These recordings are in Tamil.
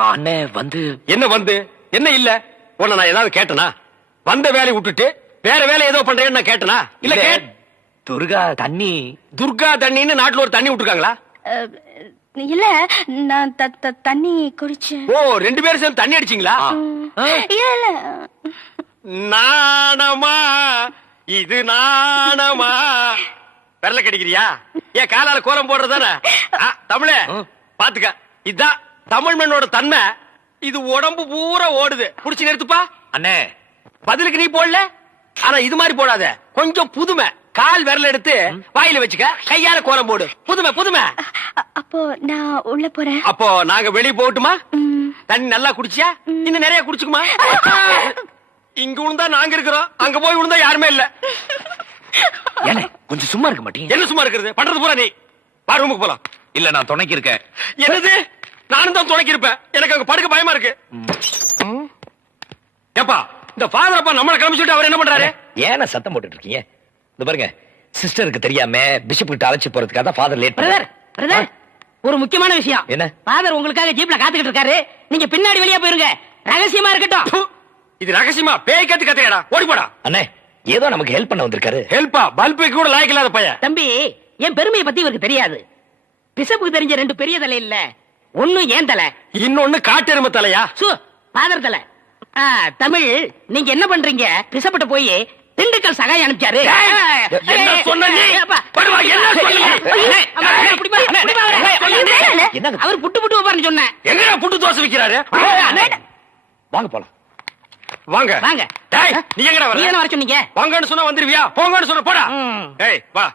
அண்ணே வந்து என்ன வந்து என்ன இல்ல உன்ன நான் ஏதாவது கேட்டனா? வந்த வேலையை விட்டுட்டு வேற வேலை ஏதோ பண்றேன்னு நான் கேட்டனா? இல்ல துர்கா தண்ணி துர்கா தண்ணின்னு நாட்டுல ஒரு தண்ணி விட்டுருக்காங்களா? இல்ல நான் தண்ணி குடிச்சேன். ஓ, ரெண்டு பேரும் சேர்ந்து தண்ணி அடிச்சீங்களா? இல்ல நாணமா இது நாணமா பெரல கடிக்கிறியா? ஏன் காலால கோலம் போடுறதானே? தமிழ பாத்துக்க, இதுதான் தமிழ் மண்ணோட தன்மை. இது உடம்பு பூரா ஓடுது. புடிச்சு நிறுத்துப்பா. அண்ணே பதிலுக்கு நீ போடல, ஆனா இது மாதிரி போடாத. கொஞ்சம் புதுமை. கால் விரல எடுத்து வாயில வச்சுக்க, கையால கோலம் போடு. புதுமை புதுமை. அப்போ நான் உள்ள போறேன். அப்போ நாங்க வெளியே போகட்டுமா? தண்ணி நல்லா குடிச்சியா? இன்னும் நிறைய குடிச்சுக்குமா? இங்க விழுந்தா நாங்க இருக்கிறோம், அங்க போய் விழுந்தா யாருமே இல்ல. ஏனே கொஞ்சம் சும்மா இருக்க மாட்டீங்க? என்ன சும்மா இருக்கிறது? பண்றது பூரா நீ. வா ரூமுக்கு போலாம். இல்ல நான் துணைக்கு இருக்கேன். என்னது? நானும் தான் துணைக்கு இருப்பேன். எனக்கு அங்க படுக்க பயமா இருக்கு. ஏப்பா, இந்த ஃபாதர் அப்பா நம்மள கிளம்பிச்சுட்டு அவர் என்ன பண்றாரு? ஏன சத்தம் போட்டுட்டு இருக்கீங்க? இந்த பாருங்க, சிஸ்டருக்கு தெரியாம பிஷப் கிட்ட அழைச்சு போறதுக்காக தான் ஃபாதர் லேட் பிரதர். பிரதர், ஒரு முக்கியமான விஷயம். என்ன? ஃபாதர் உங்களுக்காக ஜீப்ல காத்துக்கிட்டு இருக்காரு. நீங்க பின்னாடி வெளியே போயிருங்க, ரகசியமா இருக்கட்டும். இது ரகசியமா? பேய் கத்து கத்தையடா, ஓடி போடா. அண்ணே ஏதோ நமக்கு ஹெல்ப் பண்ண வந்திருக்காரு. ஹெல்ப்பா? பல்புக்கு கூட லாய்க்கு இல்லாத பையன். தம்பி, என் பெருமையை பத்தி இவருக்கு தெரியாது. பிஷப்புக்கு தெரிஞ்ச ரெண்டு பெரிய தலை இல்ல, ஒண்ணு ஏன் தலை, இன்னொன்னு காட்டெருமை தலையா? ஃபாதர் தலை. தமிழ், நீங்க என்ன பண்றீங்க? பிஷப்பிட்ட போய் திண்டுக்கல் சகாய் அனுப்பிச்சாரு. என்ன சொன்ன நீ? படுவா, என்ன சொன்ன? அவர் புட்டு புட்டு வைப்பாருன்னு சொன்னேன். எங்கடா புட்டு தோசை விக்கிறாரு? வாங்க போலாம். வாங்க வாங்க. டேய், நீ எங்கடா வர? நீங்க வர சொன்னீங்க. வாங்கன்னு சொன்னா வந்துருவியா? போங்கன்னு சொன்னா போடா. டேய் வா.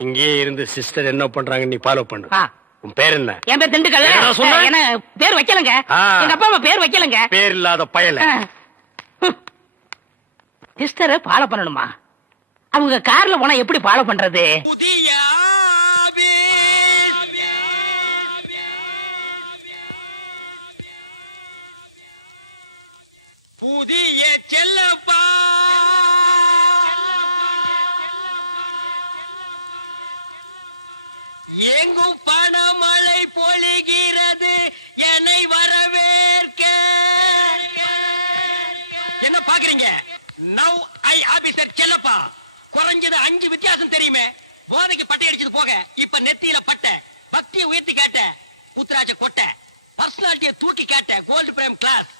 இங்கே இருந்து சிஸ்டர் என்ன பண்றாங்க நீ ஃபாலோ பண்ணு. உன் பேர் என்ன? என் பேர் திண்டுக்கல். என்ன பேர் வைக்கலங்க, எங்க அப்பா அம்மா பேர் வைக்கலங்க. பேர் இல்லாத பயல. சிஸ்டரை ஃபாலோ பண்ணணுமா? அவங்க கார்ல போனா எப்படி ஃபாலோ பண்றது? புதிய செல்லப்பா எங்கும் பணமழை பொழிகிறது, என்னை வரவேற்க. என்ன பாக்குறீங்க? Now I officer Chellappa. குறைஞ்சது 5 வித்தியாசம் தெரியுமே. போதைக்கு பட்டை அடிச்சது போக இப்ப நெத்தியில பட்ட, பக்தியை உயர்த்தி காட்ட உத்ராஜ கொட்டை, பர்சனாலிட்டியை தூக்கி காட்ட கோல்டு பிரேம் கிளாஸ்,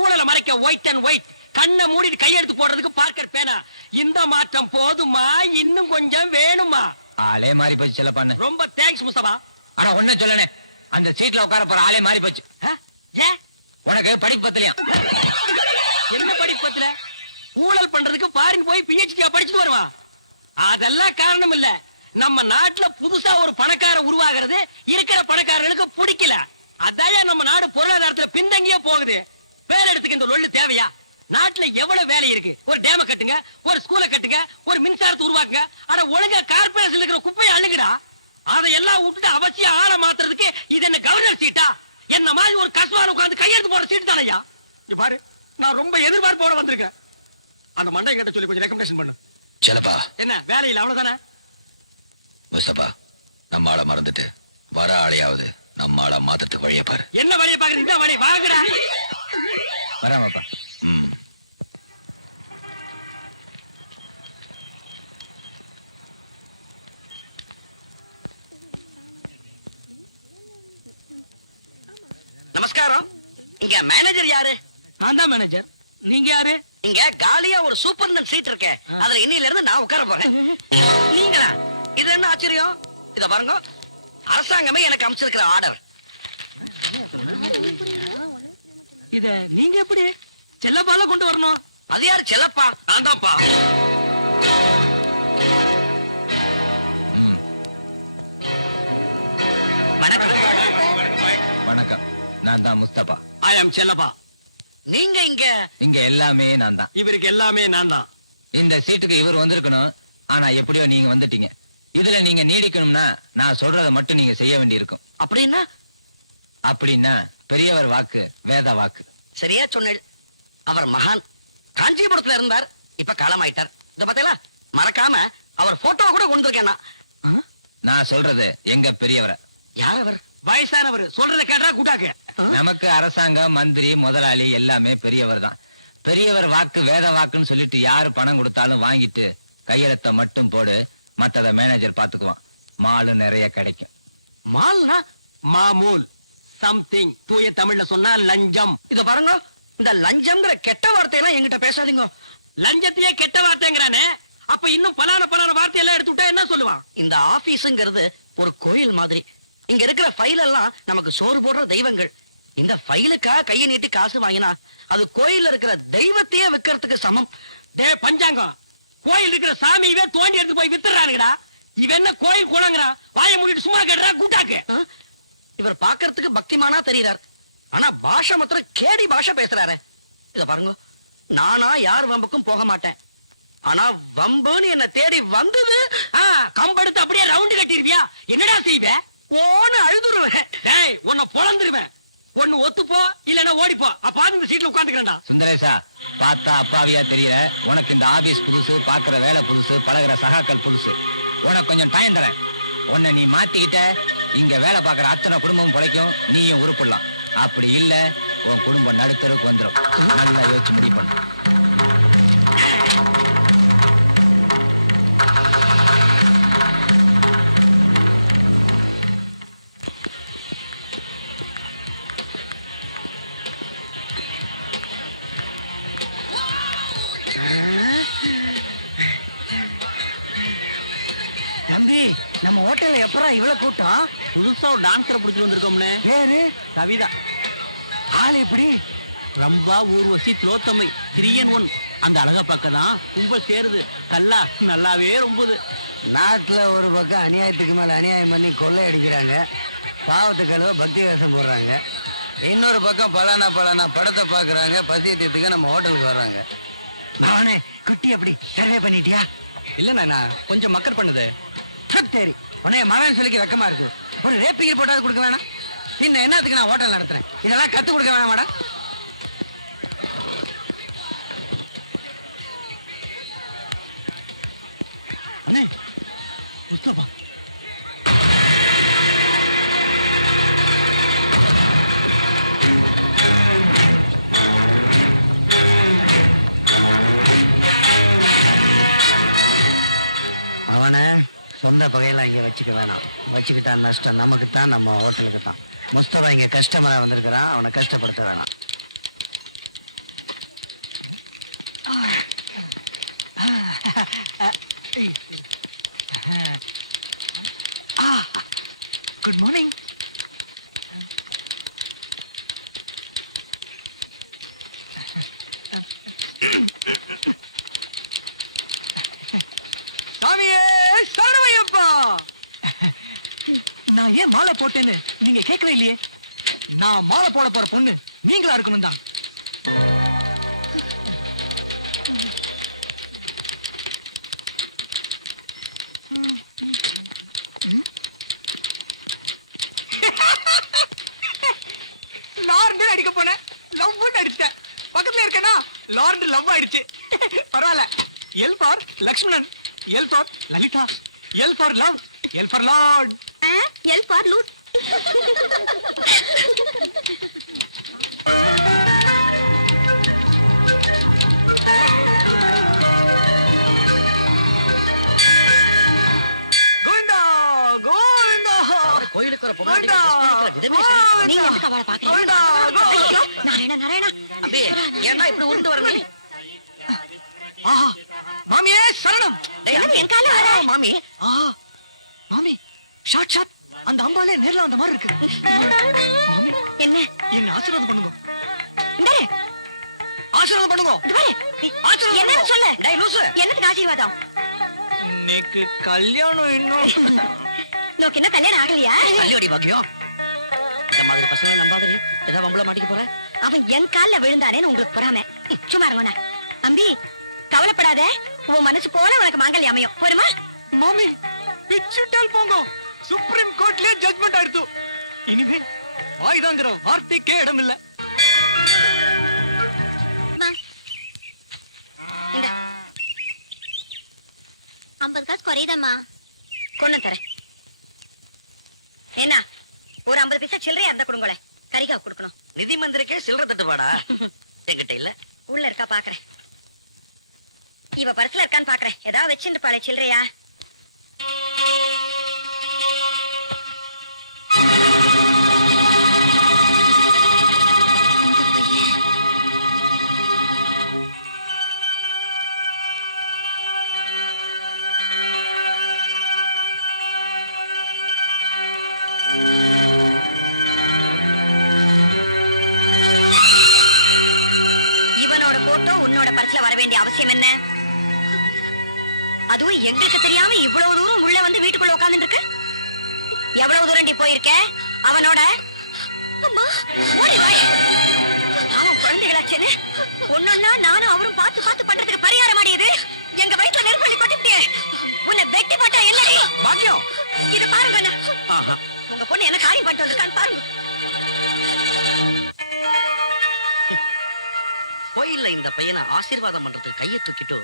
ஊழல மறைக்க ஒயிட் அண்ட் ஒயிட், கண்ணை மூடிட்டு கையெடுத்து போடுறதுக்கு பார்க்கர் பேனா. இந்த மாற்றம் போதுமா? இன்னும் கொஞ்சம் வேணுமா? ஆளே மாறி போச்சு செல்லப்பான்னு. ரொம்ப தேங்க்ஸ் முஸ்தபா. ஆனா ஒண்ணு சொல்லனே, அந்த சீட்ல உட்கார போற ஆளே மாறி போச்சு. உனக்கு படிப்பு பத்தலையா? என்ன படிப்பு பத்தல? ஊழல் பண்றதுக்கு பாரின் போய் பிஹெச்டி படிச்சுட்டு வருவா. அதெல்லாம் காரணம் இல்ல. நம்ம நாட்டுல புதுசா ஒரு பணக்கார உருவாகிறது இருக்கிற பணக்காரர்களுக்கு பிடிக்கல. அதான் நம்ம நாடு பொருளாதாரத்துல பின்தங்கியே போகுது. வேலை எடுத்துக்க இந்த லொள்ளு தேவையா? நாட்டுல எவ்வளவு வேலை இருக்கு. ஒரு டேம கட்டுங்க, ஒரு ஸ்கூல கட்டுங்க, ஒரு மின்சாரத்தை உருவாக்குங்க. ஆனா ஒழுங்கா கார்பரேஷன்ல இருக்கிற குப்பையை அள்ளுங்கடா. அதையெல்லாம் விட்டுட்டு அவசியம் ஆள மாத்துறதுக்கு இது என்ன கவர்னர் சீட்டா? என்ன மாதிரி ஒரு கஸ்வால உட்கார்ந்து கையெழுத்து போற சீட்டு தானையா? பாரு, நான் ரொம்ப எதிர்பார்ப்போட வந்திருக்கேன். அந்த மண்டை கிட்ட சொல்லி கொஞ்சம் ரெக்கமெண்டேஷன் பண்ணு. செல்லப்பா என்ன வேலையில் அவ்வளவுதானே? முஸ்தபா, நம்ம ஆளை மறந்துட்டு வர ஆளையாவது நம்ம ஆளை மாதத்துக்கு வழியை பாரு. என்ன வழியை பாக்குறது? இந்த வழி பாக்குறா. வராமப்பா. நமஸ்காரம். இங்க மேனேஜர் யாரு? நான் தான் மேனேஜர். நீங்க யாரு? இங்க காலியா ஒரு சூப்பர்டன் சீட் இருக்கே, அதுல இன்னில இருந்து நான் உட்கார போறேன். நீங்களா? இது என்ன ஆச்சரியம்? இத பாருங்க, அரசாங்கமே எனக்கு அமைச்சிருக்கிற ஆர்டர். இத நீங்க எப்படி செல்லப்பால கொண்டு வரணும்? அது யாரு செல்லப்பா? நான் தான்ப்பா. வணக்கம், நான் தான் முஸ்தபா. ஐ அம் செல்லப்பா. நீங்க இங்க எல்லாமே நான் தான். இவருக்கு எல்லாமே நான் தான். இந்த சீட்டுக்கு இவர் வந்திருக்கணும், ஆனா எப்படியோ நீங்க வந்துட்டீங்க. இதுல நீங்க நீடிக்கணும்னா நான் சொல்றதை மட்டும் நீங்க செய்ய வேண்டி இருக்கும். அப்படின்னா? அப்படின்னா பெரியவர் வாக்கு வேத வாக்கு. சரியா சொன்னேன். அவர் மகான். காஞ்சிபுரத்துல இருந்தார், இப்ப காலமாயிட்டார். இத பாத்தீங்களா? மறக்காம அவர் போட்டோ கூட கொண்டு இருக்கேன். நான் சொல்றது எங்க பெரியவரை. யார் அவர்? வயசானவர். சொல்றதை கேட்டா கூட்டாக்கு. நமக்கு அரசாங்கம், மந்திரி, முதலாளி எல்லாமே பெரியவர் தான். பெரியவர் வாக்கு வேத வாக்குன்னு சொல்லிட்டு யாரு பணம் கொடுத்தாலும் வாங்கிட்டு கையெழுத்த மட்டும் போடு, மத்தத மேனேஜர் பாத்துக்குவான். மாலு நிறைய கிடைக்கும். மால்னா மாமூல், சம்திங். தூய தமிழ்ல சொன்னா லஞ்சம். இத பாருங்க, இந்த லஞ்சம்ங்கிற கெட்ட வார்த்தையெல்லாம் என்கிட்ட பேசாதீங்க. லஞ்சத்தையே கெட்ட வார்த்தைங்கிறானே, அப்ப இன்னும் பலான வார்த்தையெல்லாம் எடுத்து விட்டா என்ன சொல்லுவான்? இந்த ஆபீஸ்ங்கிறது ஒரு கோயில் மாதிரி. இங்க இருக்கிற ஃபைல் எல்லாம் நமக்கு சோறு போடுற தெய்வங்கள். இந்த ஃபைலுக்காக கையை நீட்டி காசு வாங்கினா அது கோயில்ல இருக்கிற தெய்வத்தையே விக்கிறதுக்கு சமம். பஞ்சாங்கம், கோயில் இருக்கிற சாமியவே தோண்டி எடுத்து போய் வித்துறானுங்கடா. இவன் என்ன கோயில் குளங்குறா? வாயை மூடிட்டு சும்மா கேட்டுறா கூட்டாக்கு. இவர் பாக்குறதுக்கு பக்திமானா தெரியறார், ஆனா பாஷை மாத்திரம் கேடி பாஷை பேசுறாரு. இத பாருங்க, நானா யார் வம்புக்கும் போக மாட்டேன். ஆனா வம்புன்னு என்ன தேடி வந்தது, கம்பெடுத்து அப்படியே ரவுண்டு கட்டிருவியா? என்னடா செய்வே? ஓன்னு அழுதுருவேன். டேய், உன்னை பொழந்துருவேன். ஒண்ணு ஒத்துப்போ, இல்லன்னா ஓடிப்போ. அப்ப இந்த சீட்ல உட்காந்துக்கிறா. சுந்தரேசா, பார்த்தா அப்பாவியா தெரியல. உனக்கு இந்த ஆபீஸ் புதுசு, பாக்குற வேலை புதுசு, பழகுற சகாக்கள் புதுசு. உனக்கு கொஞ்சம் டைம் தரேன். உன்னை நீ மாத்திக்கிட்ட, இங்க வேலை பாக்குற அத்தனை குடும்பம் பிழைக்கும், நீயும் உருப்பிடலாம். அப்படி இல்ல, உன் குடும்பம் நடுத்தருக்கு வந்துடும். நல்லா யோசிச்சு முடிவு பண்ணு. தம்பி, நம்ம ஹோட்டல்ல எப்பரா இவ்வளவு கூட்டம்? புதுசா ஒரு டான்ஸரை புடிச்சு வந்திருக்கோம்னே. பேரு கவிதா. ஆள் எப்படி? ரம்பா, ஊர்வசி, திலோத்தமை, 3 in 1. அந்த அழகா பக்கம்தான் கும்பல் சேருது. கல்லா நல்லாவே ரொம்புது. நாட்டுல ஒரு பக்கம் அநியாயத்துக்கு மேல அநியாயம் பண்ணி கொள்ளை அடிக்கிறாங்க, பாவத்துக்களவு பக்தி வேஷம் போடுறாங்க. இன்னொரு பக்கம் பலானா படத்தை பாக்குறாங்க, பத்தியத்துக்கு நம்ம ஹோட்டலுக்கு வர்றாங்க. பவனே, குட்டி அப்படி சர்வே பண்ணிட்டியா? இல்லண்ணா, நான் கொஞ்சம் மக்கர் பண்ணுது. சரி, உன்னைய மகன் சொல்லிக்க வெக்கமா இருக்கு. ஒரு ரேப்பிங்க போட்டாவது கொடுக்க வேணாம்? பின்ன என்னத்துக்கு நான் ஹோட்டல் நடத்துறேன்? இதெல்லாம் கத்து கொடுக்க வேணாமாடா? அண்ணே, முஸ்தபா. அவனை சொந்த பகையெல்லாம் இங்க வச்சுக்க வேணாம். வச்சுக்கிட்டா நஷ்டம் நமக்கு தான், நம்ம ஹோட்டலுக்கு தான். முஸ்தபா இங்க கஸ்டமரா வந்திருக்கிறான், அவனை கஷ்டப்படுத்த வேணாம். Good morning. சாமியே சரவையப்பா, நான் ஏன் மாலை போட்டேன்னு நீங்க கேட்கவே இல்லையே. நான் மாலை போட போற பொண்ணு நீங்களா இருக்கணும் தான். லார்ந்து அடிக்க போனேன், லவ் அடிச்சிட்டேன். பக்கத்துல இருக்கனா லார்ந்து லவ் ஆயிடுச்சு. பரவாயில்ல. L for Lakshmanan, L for Lalitha, L for love, L for Lord, L for loot. Govinda Govinda. கோயிலுக்கு வர கோவிந்தா நீங்க எதுக்கு அவளை பாக்குறீங்க? கோவிந்தா. ஐயோ, நாராயணா. அம்பே, என்ன இப்படி உருண்டு வரணும்? ஆஹா, மாமியே சரணம். என்னது என் கால்ல வர? மாமி, ஆஹா, மாமி, ஷாட் ஷாட். அந்த அம்பாலே நேர்ல வந்த மாதிரி இருக்கு. மாமி, என்ன? என்ன ஆசீர்வாதம் பண்ணுங்க. இந்தாரு, ஆசீர்வாதம் பண்ணுங்க. இது பாரு. ஆசீர்வாதம் என்னன்னு பண்ணுங்க. சொல்லு. டேய் லூசு. என்னத்துக்கு ஆசீர்வாதம்? இன்னைக்கு கல்யாணம் இன்னும். உனக்கு என்ன கல்யாணம் ஆகலையா? ஐயோடி பாக்கியம். இந்த மாதிரி பசங்க நம்பாதீங்க. ஏதோ வம்பள மாட்டிக்க போற. அவன் என் கால்ல விழுந்தானேன்னு உங்களுக்கு பொறாம. சும்மா இருங்கண்ணா. அம்பி, கவலைப்படாத. உன் மனசு போல உனக்கு மாங்கல்யம் அமையும். போருமா? மாமி, பிச்சுட்டால் போங்க. சுப்ரீம் கோர்ட்லயே ஜட்மெண்ட் ஆயிடுச்சு. இனிமே ஆயுதங்கிற வார்த்தைக்கே இடம் இல்ல. இந்த 50 காசு குறையுதம்மா. கொண்டு தரேன். என்ன, ஒரு 50 பைசா சில்லறையா இருந்தா கொடுங்களேன். கறி மல்லிகா கொடுக்கணும். நிதி மந்திரிக்கே சில்லற தட்டுப்பாடா? என்கிட்ட இல்ல. உள்ள இருக்கா பாக்குறேன். இவ பர்ஸ்ல இருக்கான்னு பாக்குறேன். ஏதாவது வச்சுட்டு பாரு சில்லறையா. இவனோட போட்டோ உன்னோட பர்ஸ்ல வர வேண்டிய அவசியம் என்ன? அதுவும் எங்களுக்கு தெரியாம இவ்வளவு தூரம் உள்ள வந்து வீட்டுக்குள்ள உட்கார்ந்து இருக்கு. எவ்வளவு தூரம் நீ போயிருக்க அவனோட? அம்மா ஓடி வா. அவன் குழந்தைகளாச்சேன்னு ஒன்னொன்னா நானும் அவரும் பார்த்து பார்த்து பண்றதுக்கு பரிகாரம் ஆடியது. எங்க வயிற்றுல நெருப்பள்ளி கொட்டிட்டு உன்னை வெட்டி போட்டா என்னடி பாக்கியம்? இத பாருங்க அண்ணா. உங்க பொண்ணு என்ன காரியம் பண்ணிட்டு வந்திருக்கான்னு பாருங்க. கோயில்ல இந்த பையனை ஆசீர்வாதம் பண்றதுக்கு கையை தூக்கிட்டு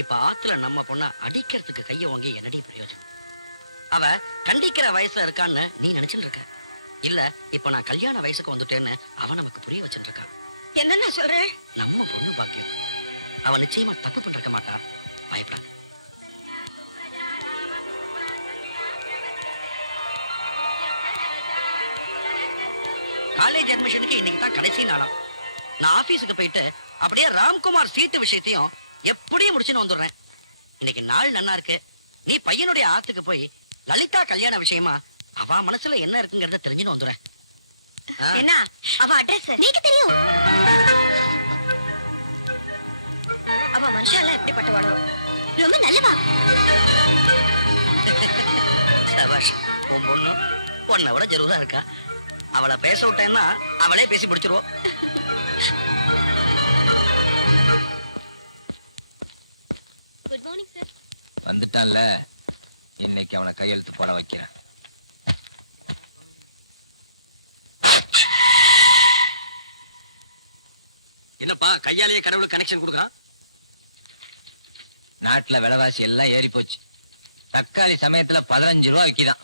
இப்ப ஆத்துல நம்ம பொண்ண அடிக்கிறதுக்கு கைய வாங்கி என்னடி பிரயோஜனம்? அவ கண்டிக்கிற வயசுல இருக்கான்னு நீ நினைச்சுட்டு இருக்க இல்ல? இப்ப நான் கல்யாண வயசுக்கு வந்துட்டேன்னு அவன் நமக்கு புரிய வச்சுட்டு இருக்கான். என்னன்னா சொல்றேன்? நம்ம பொண்ணு பாக்கியம். அவன் நிச்சயமா தப்பு பண்ணிருக்க மாட்டான். பயப்படாத. காலேஜ் அட்மிஷனுக்கு இன்னைக்கு தான் கடைசி நாளாம். நான் ஆபீஸுக்கு போயிட்டு அப்படியே ராம்குமார் சீட்டு விஷயத்தையும் எப்படியும் முடிச்சுன்னு வந்துடுறேன். இன்னைக்கு நாள் நன்னா இருக்கு. நீ பையனுடைய ஆத்துக்கு போய் லலிதா கல்யாண விஷயமா அவ மனசுல என்ன இருக்குங்கறத தெரிஞ்சுன்னு வந்துடுறேன். என்ன அவ அட்ரஸ் நீக்கு தெரியும்? அவ மனுஷால எப்படிப்பட்டவாளோ? ரொம்ப நல்லவா. சபாஷ். உன் பொண்ணு பொண்ணை விட ஜெருவா இருக்கா. அவளை பேச விட்டேன்னா அவளே பேசி பிடிச்சிருவோம். Good morning sir. வந்துட்டான்ல, இன்னைக்கு அவனை கையெழுத்து போட வைக்கிறேன். என்னப்பா கையாலேயே கடவுளுக்கு கனெக்ஷன் கொடுக்குறான்? நாட்டுல விலைவாசி எல்லாம் ஏறி போச்சு. தக்காளி சமயத்துல 15 ரூபா விக்குதான்.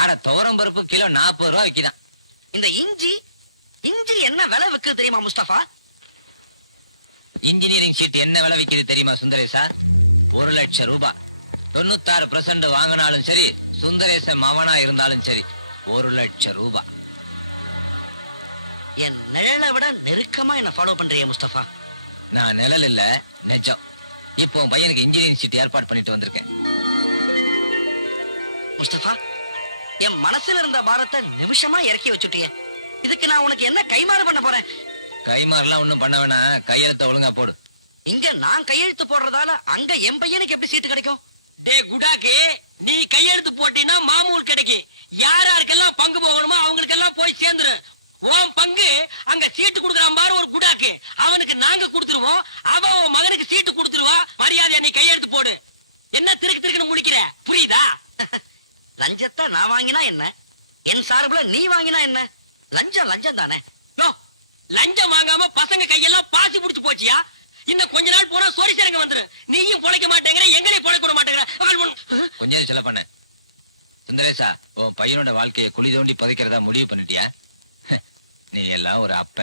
ஆனா துவரம் பருப்பு கிலோ 40 ரூபா விக்குதான். இந்த இஞ்சி என்ன விலை விக்குது தெரியுமா முஸ்தபா? இன்ஜினியரிங் சீட் என்ன விலை விக்குது தெரியுமா சுந்தரேசா? 1 லட்சம் ரூபாய். 96% வாங்கினாலும் சரி, சுந்தரேசன் மவனா இருந்தாலும் சரி, 1 லட்சம் ரூபாய். என் நிழலை விட நெருக்கமா என்ன ஃபாலோ பண்றிய முஸ்தபா? நான் நிழல் இல்ல, நெச்சம். இப்போ உன் பையனுக்கு இன்ஜினியரிங் சீட் ஏற்பாடு பண்ணிட்டு வந்திருக்கேன். முஸ்தபா, என் மனசுல இருந்த பாரத்தை நிமிஷமா இறக்கி வச்சுட்டிய. இதுக்கு நான் உனக்கு என்ன கைமாறு பண்ண போறேன்? கைமாறலாம் ஒண்ணும் பண்ண வேணா, கையெழுத்த ஒழுங்கா போடு. இங்க நான் கையெழுத்து போடுறதால அங்க என் பையனுக்கு எப்படி சீட்டு கிடைக்கும்? டேய் குடாக்கு, நீ கையெழுத்து போட்டீன்னா மாமூல் கிடைக்கும். யார் யாருக்கெல்லாம் பங்கு போகணுமோ அவங்களுக்கெல்லாம் போய் சேர்ந்துரு. உன் பங்கு அங்க சீட்டு கொடுக்குறான் பாரு ஒரு குடாக்கு, அவனுக்கு நாங்க கொடுத்துருவோம். அவன் உன் மகனுக்கு சீட்டு கொடுத்துருவா. மரியாதையா நீ கையெழுத்து போடு. என்ன திருக்கு திருக்குன்னு முடிக்கிற? புரியுதா? லஞ்சத்தை நான் வாங்கினா என்ன, என் சார்புல நீ வாங்கினா என்ன? லஞ்சம் லஞ்சம் தானே. யோ, லஞ்சம் வாங்காம பசங்க கையெல்லாம் பாசி புடிச்சு போச்சியா? இன்னும் கொஞ்ச நாள் போனா சோரி சேரங்க வந்துரு. நீயும் பொழைக்க மாட்டேங்கிற, எங்களையும் பொழைக்க விட மாட்டேங்கிற. கொஞ்சம் சொல்ல பண்ண சுந்தரேசா, உன் பையனோட வாழ்க்கையை குழி தோண்டி புதைக்கிறதா முடிவு பண்ணிட்டியா? நீ எல்லாம் ஒரு அப்ப.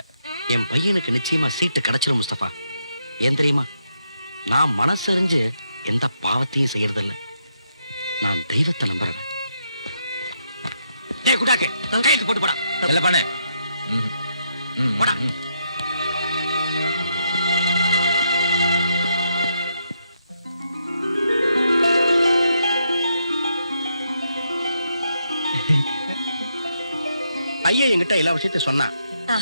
என் பையனுக்கு நிச்சயமா சீட்டு கிடைச்சிடும் முஸ்தபா. ஏன் தெரியுமா? நான் மனசறிஞ்சு எந்த பாவத்தையும் செய்யறதில்ல. நான் தெய்வத்தை நம்புறேன். டேய் குடாக்கு, கையெழுத்து போட்டு போடா. சொல்ல பண்ண போடா. பையன் என்கிட்ட எல்லா விஷயத்தையும் சொன்னான்.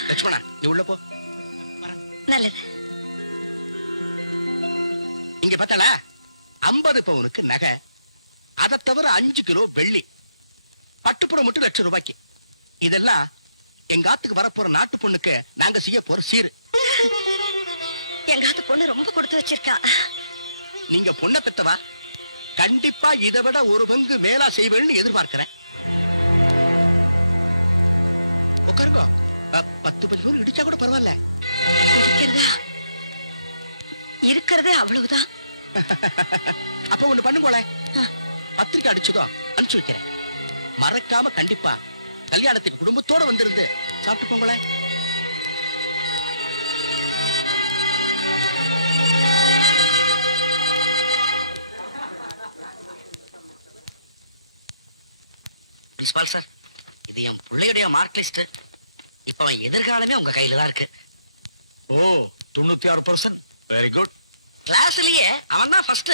லட்சுமணா, நீ உள்ள போ. நல்லது. இங்க பார்த்தால 50 பவுனுக்கு நகை, அதை தவிர 5 கிலோ வெள்ளி, பட்டுப்புறம் மட்டும் ₹1,00,000. இதெல்லாம் எங்க ஆத்துக்கு வரப்போற நாட்டு பொண்ணுக்கு நாங்க செய்ய போற சீரு. எங்காத்து பொண்ணு ரொம்ப கொடுத்து வச்சிருக்கா. நீங்க பொண்ணை பெத்தவா, கண்டிப்பா இதை விட ஒரு பங்கு வேலை செய்வேன்னு எதிர்பார்க்கிறேன். உட்காருங்க. 10 பவுன் இடிச்சா கூட பரவாயில்ல. இருக்கிறதே அவ்வளவுதான். அப்ப ஒண்ணு பண்ணுங்களே, பத்திரிக்கை அடிச்சதோ அனுப்பிச்சு வைக்கிறேன். மறக்காம கண்டிப்பா கல்யாணத்துக்கு குடும்பத்தோட வந்திருந்து சாப்பிட்டு போங்களே. பிரின்சிபால் சார், இது என் பிள்ளையுடைய மார்க் லிஸ்ட். இப்ப அவன் எதிர்காலமே உங்க கையில தான் இருக்கு. ஓ 96%. Very good. கிளாஸ்லயே அவன் தான் ஃபர்ஸ்ட்.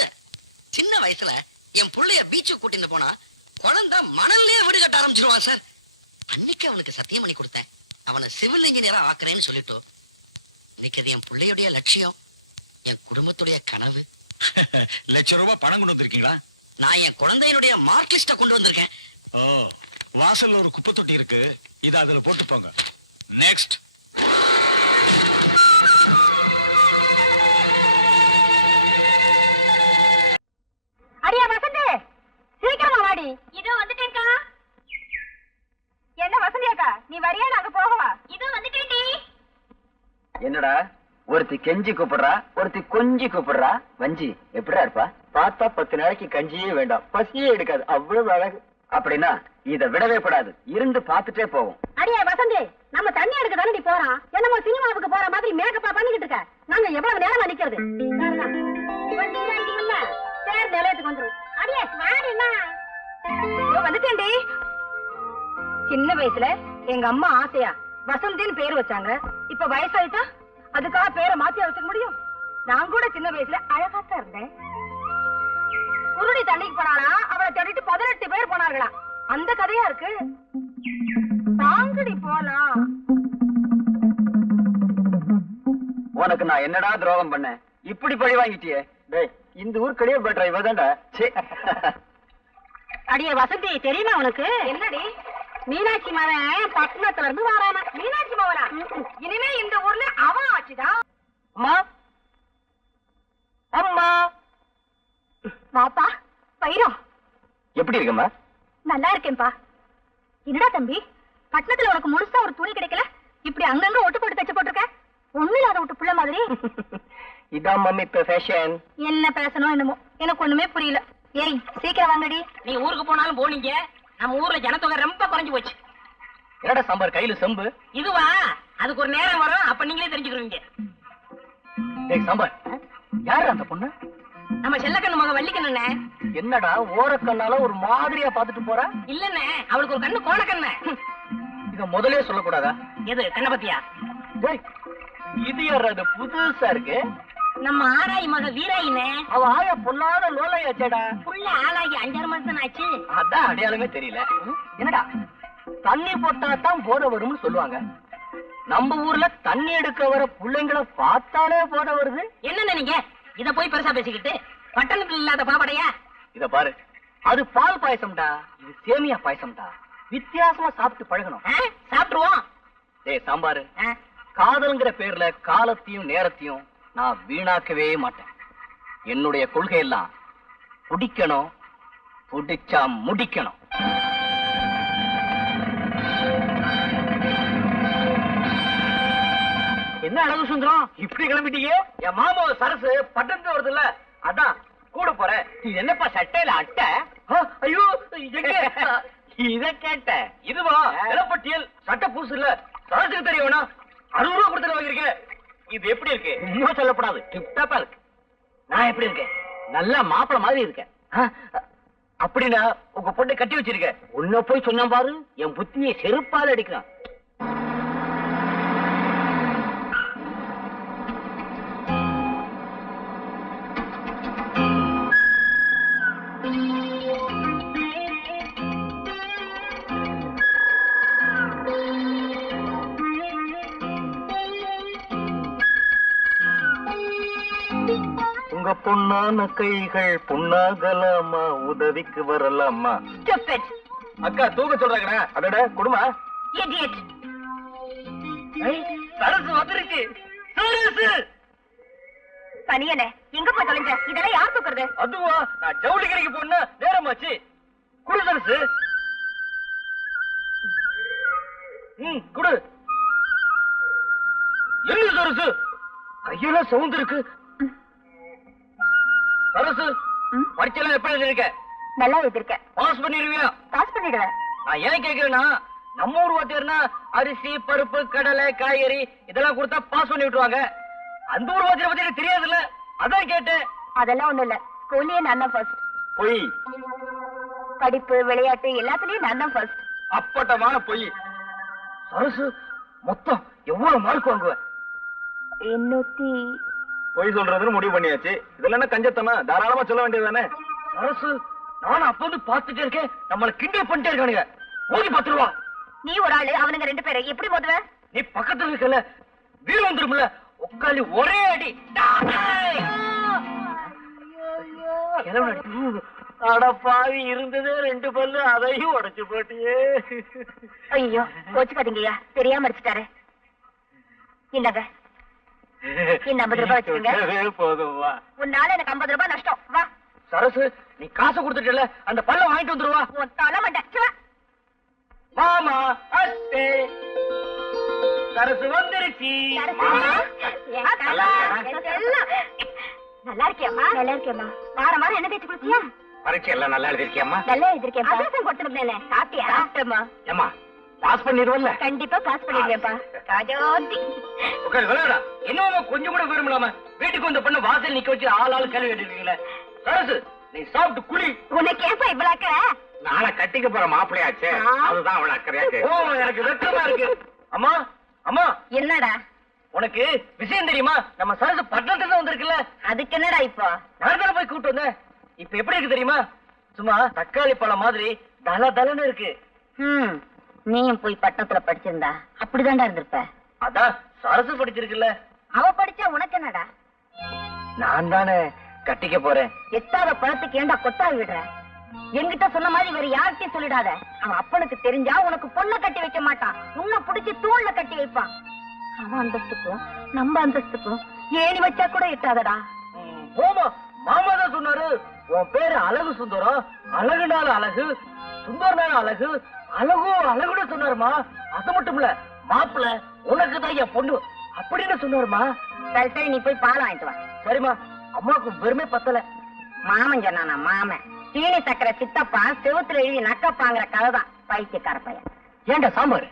சின்ன வயசுல என் புள்ளைய பீச்சுக்கு கூட்டிட்டு போனா குழந்தை மணல்லயே வீடு கட்ட ஆரம்பிச்சிருவான் சார். அன்னைக்கு அவனுக்கு சத்தியம் பண்ணி கொடுத்தேன், அவனை சிவில் இன்ஜினியரா ஆக்குறேன்னு சொல்லிட்டு. இன்னைக்கு அது என் பிள்ளையுடைய லட்சியம், என் குடும்பத்துடைய கனவு. ₹1,00,000 பணம் கொண்டு வந்திருக்கீங்களா? நான் என் குழந்தையினுடைய மார்க் லிஸ்ட கொண்டு வந்திருக்கேன். ஓ, வாசல்ல ஒரு குப்பை தொட்டி இருக்கு, இத அதுல போட்டு போங்க. நெக்ஸ்ட். அடியா வசந்தி, சீக்கிரமா வாடி. இதோ வந்துட்டேன்க்கா. என்ன வசந்தி அக்கா, நீ வரியா? நாங்க போகவா? இதோ வந்துட்டேன்டி. என்னடா ஒருத்தி கெஞ்சி கூப்பிடுறா, ஒருத்தி கொஞ்சி கூப்பிடுறா. வஞ்சி எப்படிடா இருப்பா? பார்த்தா 10 நாளைக்கு கஞ்சியே வேண்டாம், பசியே எடுக்காது, அவ்வளவு அழகு. அப்படின்னா இத விடவே கூடாது, இருந்து பார்த்துட்டே போவோம். அடியா வசந்தி, நம்ம தண்ணி எடுக்க தானே போறோம். என்னமோ சினிமாவுக்கு போற மாதிரி மேக்கப்பா பண்ணிக்கிட்டு இருக்க. நாங்க எவ்வளவு நேரமா நிக்கிறது? சேர் நிலையத்துக்கு வந்துரும். அடியே வாடினா. வந்துட்டேன்டி. சின்ன வயசுல எங்க அம்மா ஆசையா வசந்தின்னு பேர் வச்சாங்க. இப்ப வயசாயிட்டா அதுக்காக பேரை மாத்தி வச்சுக்க முடியும்? நான் கூட சின்ன வயசுல அழகாத்தான் இருந்தேன். குருடி தண்ணிக்கு போனானா அவளை தேடிட்டு 18 பேர் போனார்களா. அந்த கதையா இருக்கு. வாங்கடி போலாம். உனக்கு நான் என்னடா துரோகம் பண்ணேன், இப்படி பழி வாங்கிட்டியே? டேய், இந்த ஊர் கடையே பெட்டர் இவதான்டா. அடியே வசந்தி, தெரியுமா உனக்கு? என்னடி? மீனாட்சி மகன் பட்டணத்துல இருந்து வரானா. மீனாட்சி மகனா? இனிமே இந்த ஊர்ல அவன் ஆச்சுதான். அம்மா, அம்மா, வாப்பா பைரம். எப்படி இருக்கம்மா? நல்லா இருக்கேன்பா. என்னடா தம்பி, பட்டணத்துல உனக்கு முழுசா ஒரு துணி கிடைக்கல, இப்படி அங்கங்க ஒட்டு போட்டு தச்சு போட்டிருக்க. ஒண்ணு இல்லாத விட்டு புள்ள மாதிரி. இதான் மம்மி இப்ப ஃபேஷன். என்ன பேசணும் என்னமோ எனக்கு ஒண்ணுமே புரியல. ஏய் சீக்கிரம் வாங்கடி. நீ ஊருக்கு போனாலும் போனீங்க, நம்ம ஊர்ல ஜனத்தொகை ரொம்ப குறைஞ்சு போச்சு. என்னடா சாம்பார் கையில செம்பு? இதுவா? அதுக்கு ஒரு நேரம் வரும், அப்ப நீங்களே தெரிஞ்சுக்கிறீங்க. டேய் சாம்பார், யாரு அந்த பொண்ணு? நம்ம செல்லக்கண்ணு மக வள்ளிக்கண்ணே. என்னடா ஓரக்கண்ணால ஒரு மாதிரியா பாத்துட்டு போற? இல்லண்ணே, அவளுக்கு ஒரு கண்ணு கோணக்கண்ணு. இத முதலே சொல்லக்கூடாதா? எது கண்ண பத்தியா? டேய், இது யாரு? அது புதுசா இருக்கு. நம்ம ஆராய் மக வீராயினே. அவ ஆயா பொல்லாத லோலையாச்சேடா. புள்ள ஆளாகி 5 மாசம் ஆச்சு. அதான் அடையாளமே தெரியல. என்னடா தண்ணி போட்டா தான் போத வரும்னு சொல்லுவாங்க. நம்ம ஊர்ல தண்ணி எடுக்க வர பிள்ளைங்களை பார்த்தாலே போத வருது. என்ன நீங்க இத போய் பெருசா பேசிக்கிட்டு? பட்டணத்துல இல்லாத பாவடையா? இத பாரு, அது பால் பாயசம்டா, இது சேமியா பாயசம்டா. வித்தியாசமா சாப்பிட்டு பழகணும். சாப்பிட்டுருவோம். டேய் சாம்பாரு, காதல்ங்கிற பேர்ல காலத்தையும் நேரத்தையும் நான் வீணாக்கவே மாட்டேன். என்னுடைய கொள்கை எல்லாம் பிடிக்கணும், பிடிச்சா முடிக்கணும். என்ன அழகு சுந்தரம், இப்படி கிளம்பிட்டீங்க? என் மாமா சரசு பட்டணத்துல வருது இல்ல, அதான் கூட போறேன். இது என்னப்பா சட்டையில அட்டை? ஐயோ எங்க இத கேட்ட? இதுவா நிலப்பட்டியல் சட்டை பூசு இல்ல, சரசுக்கு தெரியவனா? 60 ரூபா கொடுத்து வாங்கிருக்கேன். இது எப்படி இருக்கு? இன்னும் சொல்லப்படாது, டிப்டாப்பா இருக்கு. நான் எப்படி இருக்கேன்? நல்லா மாப்பிள மாதிரி இருக்கேன். அப்படின்னா உங்க பொண்ணை கட்டி வச்சிருக்க. உன்ன போய் சொன்னா பாரு, என் புத்தியை செருப்பால அடிக்கிறான். உங்க பொண்ணான கைகள் பொண்ணாகலாமா, உதவிக்கு வரலாமா? அக்கா தூக்க சொல்றாங்கடா. அதோட குடுமா சரசு வந்துருச்சு. பனியனே எங்க போய் தொலைஞ்ச? இதெல்லாம் யார் தூக்குறது? அதுவா, நான் ஜவுளி கடைக்கு போனா நேரமாச்சு. குடு சரசு. குடு. என்ன சரசு கையெல்லாம் சவுண்ட் இருக்கு. சரசு, பரீட்சையில எப்படி இருக்க? நல்லா வைத்திருக்க. பாஸ் பண்ணிடுவியா? பாஸ் பண்ணிடுவேன். நான் ஏன் கேக்குறேன்னா, நம்ம ஊர் வாத்தியார்னா அரிசி பருப்பு கடலை காய்கறி இதெல்லாம் கொடுத்தா பாஸ் பண்ணி விட்டுருவாங்க. அந்த ஊர் வாத்தியார் பத்தி எனக்கு தெரியாதுல்ல, அதான் கேட்டேன். அதெல்லாம் ஒண்ணு இல்ல, ஸ்கூல்லயே நான் தான் ஃபர்ஸ்ட். பொய். படிப்பு விளையாட்டு எல்லாத்துலயும் நான் தான் ஃபர்ஸ்ட். அப்பட்டமான பொய். சரசு மொத்தம் எவ்வளவு மார்க் வாங்குவ? 800. பொய் சொல்றதுன்னு முடிவு பண்ணியாச்சு. இதெல்லாம் என்ன கஞ்சத்தனா? தாராளமா சொல்ல வேண்டியதுதானே? சரசு நானும் அப்ப வந்து பாத்துட்டே இருக்கேன், நம்மள கிண்டல் பண்ணிட்டே இருக்கானுங்க. மோதி 10 ரூபா. நீ ஒரு ஆளு, அவனுங்க 2 பேரு, எப்படி மோதுவ? நீ பக்கத்துல இருக்கல, வீடு வந்துரும்ல, உட்காந்து ஒரே அடி. அட பாவி, இருந்ததே 2 பல்லு, அதையும் உடைச்சு போட்டியே. ஐயோ கோச்சுக்காதீங்கய்யா, தெரியாம அடிச்சுட்டாரு. இந்தாங்க, இந்த 50 ரூபாய் வச்சுக்கோங்க. போதும் வா. உன்னால எனக்கு 50 ரூபாய் நஷ்டம். வா. சரசு நீ காசை கொடுத்துட்டல, அந்த பல்ல வாங்கிட்டு வந்துருவா. உன் தலை மண்டை. மாமா அத்தே சரசு வந்துருச்சு. நல்லா இருக்கியம்மா? நல்லா இருக்கியம்மா. வாரம் வாரம் என்ன தேய்ச்சி குளிச்சியா? பரீட்சை எல்லாம் நல்லா எழுதிருக்கியம்மா? நல்லா எழுதிருக்கேன். அதான் கொடுத்துருந்தேனே. சாப்பிட்டியா? சாப்பிட்டேம்மா. ஏமா பாஸ் பண்ணிடுவல்ல? கண்டிப்பா பாஸ் பண்ணிடுவேன்ப்பா. ராஜோதி. உட்காந்து விளையாடா. என்னமா கொஞ்சம் கூட விரும்பலாம வீட்டுக்கு வந்த பண்ண வாசல் நிக்க வச்சு ஆள் கேள்வி கேட்டுருக்கீங்களே. சரசு நீ சாப்பிட்டு குளி. உனக்கு ஏப்பா இவ்வளவு அக்கறை? நாளை கட்டிக்க போற மாப்பிள்ளையாச்சே, அதுதான் அவள அக்கறையா ஓ, எனக்கு வெக்கமா இருக்கு. அம்மா அம்மா, என்னடா உனக்கு விஷயம் தெரியுமா? நம்ம சரசு பட்டணத்துல வந்திருக்குல்ல. அதுக்கு என்னடா இப்போ? நான் தானே போய் கூப்பிட்டு வந்தேன். இப்ப எப்படி இருக்கு தெரியுமா? சும்மா தக்காளி பழம் மாதிரி தல தலன்னு இருக்கு. நீயும் போய் பட்டணத்துல படிச்சிருந்தா அப்படிதான்டா இருந்திருப்ப. அதான் சரசு படிச்சிருக்குல்ல. அவ படிச்சா உனக்கு என்னடா? நான் தானே கட்டிக்க போறேன். எட்டாத பழத்துக்கு ஏண்டா கொத்தாவி விடுற? என்கிட்ட சொன்ன மாதிரி வேற யார்கிட்டயும் சொல்லிடாத. அவன் அப்பனுக்கு தெரிஞ்சா உனக்கு பொண்ணை கட்டி வைக்க மாட்டான், உன்னை புடிச்சு தூண்ல கட்டி வைப்பான். அவன் அந்தஸ்துக்கும் நம்ம அந்தஸ்துக்கும் ஏணி வச்சா கூட எட்டாதடா. போமா, மாமா தான் சொன்னாரு. உன் பேரு அழகு சுந்தரம், அழகுனால அழகு, சுந்தரனால அழகு, அழகு அழகுன்னு சொன்னாருமா. அது மட்டும் இல்ல, மாப்பிள்ள உனக்கு தான் என் பொண்ணு அப்படின்னு சொன்னாருமா. சரி சரி, நீ போய் பால் வாங்கிட்டு வா. சரிம்மா, அம்மாவுக்கு பெருமை பத்தல. மாமன் சொன்னானா? மாமன் சீனி சக்கரை சித்தப்பா செவுத்துல எழுதி நக்கப்பாங்கிற கதை தான். பைத்தியக்கார பையன். ஏண்டா சாம்பார்,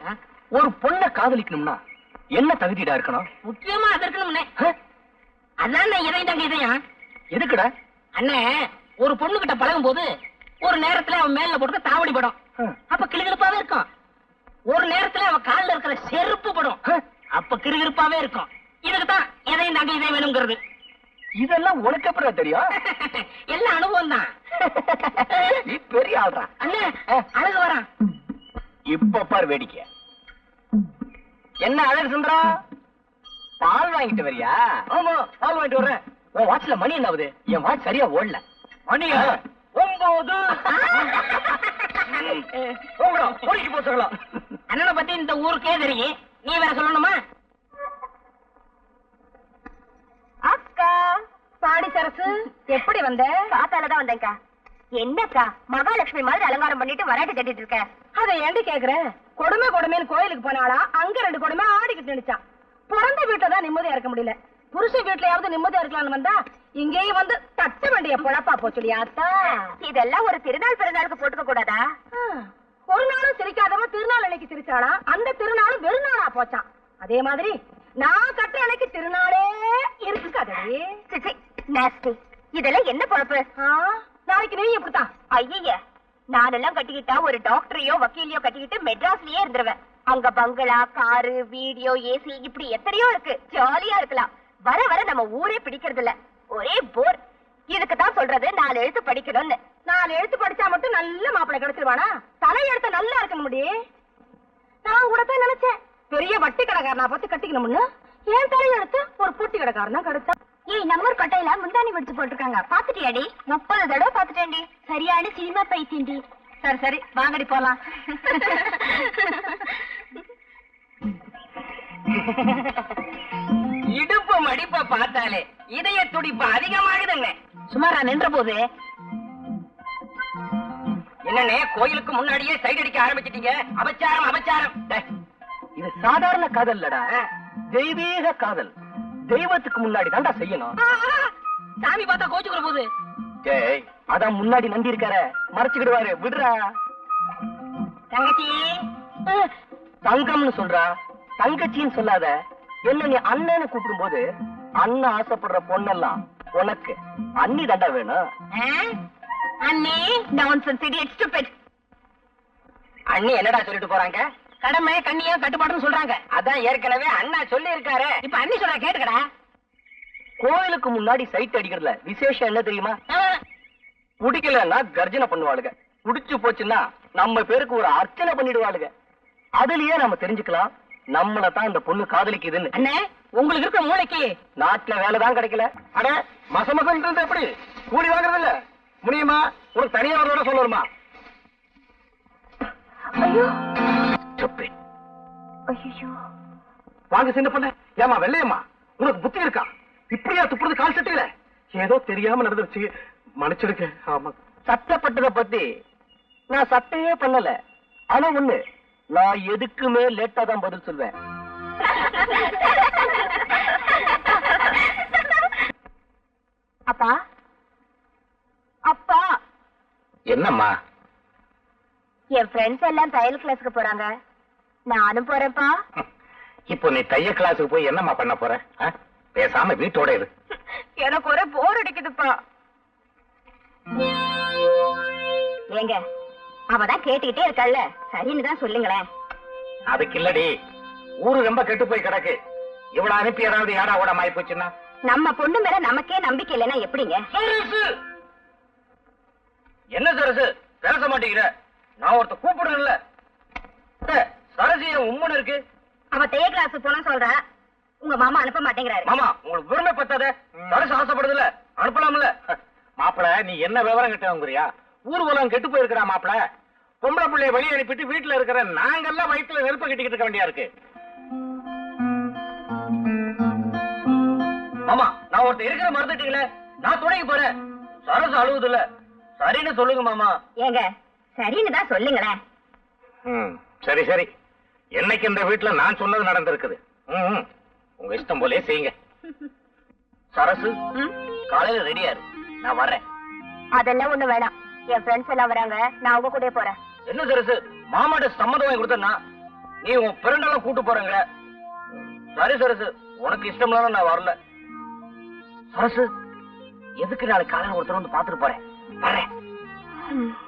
ஒரு பொண்ணை காதலிக்கணும்னா என்ன தகுதிடா இருக்கணும்? முக்கியமா அது இருக்கணும்னே. அதான் இதயம் தாங்க இதயம். எதுக்குடா? அண்ணே, ஒரு பொண்ணு கிட்ட பழகும் போது ஒரு நேரத்துல அவன் மேல போட்டு தாவடி படும், அப்ப கிளுகிழுப்பாவே இருக்கும். ஒரு நேரத்துல அவன் கால்ல இருக்கிற செருப்பு படும், அப்ப கிறுகிறுப்பாவே இருக்கும். இதுக்குதான் எதையும் தாங்க இதயம் வேணுங்கிறது. இதெல்லாம் உனக்கு அப்புறம் தெரியும்? எல்லாம் அனுபவம் தான். நீ பெரிய ஆள்றா. அண்ணே, அழகு வரான். இப்ப பார் வேடிக்கை. என்ன அழகு சுந்தரா, பால் வாங்கிட்டு வரியா? ஆமா, பால் வாங்கிட்டு வர்றேன். உன் வாட்ச்ல மணி என்ன ஆகுது? என் வாட்ச் சரியா ஓடல. மணியா? 9. போய்க்கு போசலாம். அண்ணனை பத்தி இந்த ஊருக்கே தெரியும், நீ வேற சொல்லணுமா? அக்கா பாடி சரசு, எப்படி வந்த? காத்தாலதான் வந்தேன்க்கா. என்னக்கா மகாலட்சுமி மாதிரி அலங்காரம் பண்ணிட்டு வராட்டி கட்டிட்டு இருக்க? அதை ஏண்டி கேக்குற? கொடுமை கொடுமைன்னு கோயிலுக்கு போனாளா, அங்க 2 கொடுமை ஆடிக்கிட்டு நினைச்சான். பிறந்த வீட்டுல தான் நிம்மதியா இருக்க முடியல, புருஷன் வீட்டுலயாவது நிம்மதியா இருக்கலாம்னு வந்தா இங்கேயும் வந்து தட்ட வேண்டிய பொழப்பா போச்சுடியாத்தா. இதெல்லாம் ஒரு திருநாள் பிறநாளுக்கு போட்டுக்க கூடாதா? ஒரு நாளும் சிரிக்காதவன் திருநாள் அன்னைக்கு சிரிச்சாளா, அந்த திருநாளும் வெறுநாளா போச்சான். அதே மாதிரி நான் கட்ட அன்னைக்கு திருநாளே இருக்கு கதடி. இதெல்லாம் என்ன பொழப்பு? நாளைக்கு நீ எப்படித்தான்? ஐய, நானெல்லாம் கட்டிக்கிட்டா ஒரு டாக்டரையோ வக்கீலையோ கட்டிக்கிட்டு மெட்ராஸ்லயே இருந்துருவேன். அங்க பங்களா, காரு, வீடியோ, ஏசி, இப்படி எத்தனையோ இருக்கு, ஜாலியா இருக்கலாம். வர வர நம்ம ஊரே பிடிக்கிறது இல்ல, ஒரே போர். இதுக்குதான் சொல்றது 4 எழுத்து படிக்கணும்னு. 4 எழுத்து படிச்சா மட்டும் நல்ல மாப்பிள்ளை கிடைச்சிருவானா? தலை எழுத்த நல்லா இருக்க முடியும். நான் கூட தான் நினைச்சேன் பெரிய வட்டி கடைக்காரனா பார்த்து கட்டிக்கணும்னு. ஏன் தலை எழுத்து ஒரு பூட்டி கடைக்காரனா கிடைச்சா? ஏய், நம்ம ஊர் கட்டையில முந்தானி பிடிச்சு போட்டிருக்காங்க, பாத்துட்டியாடி? 30 தடவை பாத்துட்டேன்டி. சரியான சினிமா பைத்தியண்டி. சரி சரி, வாங்கடி போலாம். இடுப்பு மடிப்ப பார்த்தாலே இதய துடிப்பு அதிகமாகுதுங்க. சுமாரா நின்ற போது என்னன்னே, கோயிலுக்கு முன்னாடியே சைடு அடிக்க ஆரம்பிச்சிட்டீங்க. அபச்சாரம் அபச்சாரம். இது சாதாரண காதல் இல்லடா, தெய்வீக காதல். தெய்வத்துக்கு முன்னாடி தான்டா செய்யணும். சாமி பார்த்தா கோச்சுக்கிற போது. டேய், அதான் முன்னாடி நந்தி இருக்கார, மறைச்சுக்கிடுவாரு, விடுறா. தங்கச்சி தங்கம்னு சொல்றா, தங்கச்சின்னு சொல்லாத. என்ன நீ அண்ணன்னு கூப்பிடும் போது அண்ணன் ஆசைப்படுற பொண்ணெல்லாம் உனக்கு அண்ணி தண்டா வேணும். அண்ணே நான்சென்ஸ் இடியட் ஸ்டூபிட். அண்ணி என்னடா சொல்லிட்டு போறாங்க? கடமை கண்ணியா கட்டுப்பாடுன்னு சொல்றாங்க. அதான் ஏற்கனவே அண்ணா சொல்லி இருக்காரு. இப்ப அண்ணி சொல்ற கேட்டுக்கடா. கோயிலுக்கு முன்னாடி சைட் அடிக்கிறதுல விசேஷம் என்ன தெரியுமா? பிடிக்கலன்னா கர்ஜனை பண்ணுவாளுங்க, புடிச்சு போச்சுன்னா நம்ம பேருக்கு ஒரு அர்ச்சனை பண்ணிடுவாளுங்க. அதுலயே நம்ம தெரிஞ்சுக்கலாம் நம்மள தான் இந்த பொண்ணு காதலிக்குதுன்னு. அண்ணே, உங்களுக்கு இருக்க மூளைக்கு நாட்டுல வேலைதான் கிடைக்கல. அட மசமசம் எப்படி கூலி வாங்குறது இல்ல முடியுமா? உனக்கு தனியா வரதோட சொல்லணுமா? ஐயோ சொப்பே ஐயோ. வாங்க சின்ன பொண்ணு. ஏமா வெள்ளையம்மா, உனக்கு புத்தி இருக்கா? இப்படியா துப்புறது கால் சட்டையில? ஏதோ தெரியாம நடந்துருச்சு, மன்னிச்சிருக்க. ஆமா, சட்டப்பட்டதை பத்தி நான் சட்டையே பண்ணல. ஆனா ஒண்ணு, நான் எதுக்குமே லேட்டா தான் பதில் சொல்வேன். அப்பா அப்பா, என்னம்மா? என் ஃப்ரெண்ட்ஸ் எல்லாம் தையல் கிளாஸ்க்கு போறாங்க, நானும் போறேன்ப்பா. இப்போ நீ தைய கிளாஸுக்கு போய் என்னம்மா பண்ண போற? பேசாம வீட்டோட இரு. எனக்கு ஒரே போர் அடிக்குதுப்பா. ஏங்க, அவதான் கேட்டுக்கிட்டே இருக்காள்ல, சரின்னு தான் சொல்லுங்களேன். அதுக்கு இல்லடி, ஊரு ரொம்ப கெட்டு போய் கிடக்கு. இவ்வளவு அனுப்பி ஏதாவது யாரா ஓட மாறி போச்சுன்னா? நம்ம பொண்ணு மேல நமக்கே நம்பிக்கை இல்லைன்னா எப்படிங்க? என்ன சரசு பேச மாட்டேங்கிற? நான் ஒருத்த கூப்பிடுறேன்ல. சரசு என் உம்மன் இருக்கு. அவ தைய கிளாஸ் போன சொல்றா, உங்க மாமா அனுப்ப மாட்டேங்கிறாரு. மாமா உங்களுக்கு விரும்ப பத்தாத, சரசு ஆசைப்படுதுல, அனுப்பலாம்ல. மாப்பிள நீ என்ன விவரம் கிட்டவங்கிறியா? ஊர்வலம் கெட்டு போயிருக்கிறா மாப்பிள. பொம்பளை பிள்ளைய வெளியே அனுப்பிட்டு வீட்டுல இருக்கிற நாங்கெல்லாம் வயிற்றுல நெருப்ப கட்டிக்கிட்டு இருக்க வேண்டியா இருக்கு. மாமா நான் ஒருத்தர் இருக்கிற மறந்துட்டீங்களே, நான் துணைக்கு போறேன். சரசு அழுவுது இல்ல, சரின்னு சொல்லுங்க மாமா. ஏங்க, சரின்னு தான் சொல்லுங்களேன். சரி சரி, என்னைக்கு இந்த வீட்டுல நான் சொன்னது நடந்திருக்குது. உங்க இஷ்டம் போலே செய்யுங்க. சரசு காலையில ரெடியா இரு, நான் வர்றேன். அதெல்லாம் ஒண்ணு வேணாம், என் ஃப்ரெண்ட்ஸ் எல்லாம் வராங்க, நான் உங்க கூட போறேன். என்ன சரசு, மாமாட்ட சம்மதம் வாங்கி கொடுத்தா நீ உன் பிறண்டெல்லாம் கூட்டு போறங்க. சரி சரசு, உனக்கு இஷ்டம் இல்லாம நான் வரல. சரசு, எதுக்கு நாளைக்கு காலையில ஒருத்தர் வந்து பாத்துட்டு போறேன். வரேன்.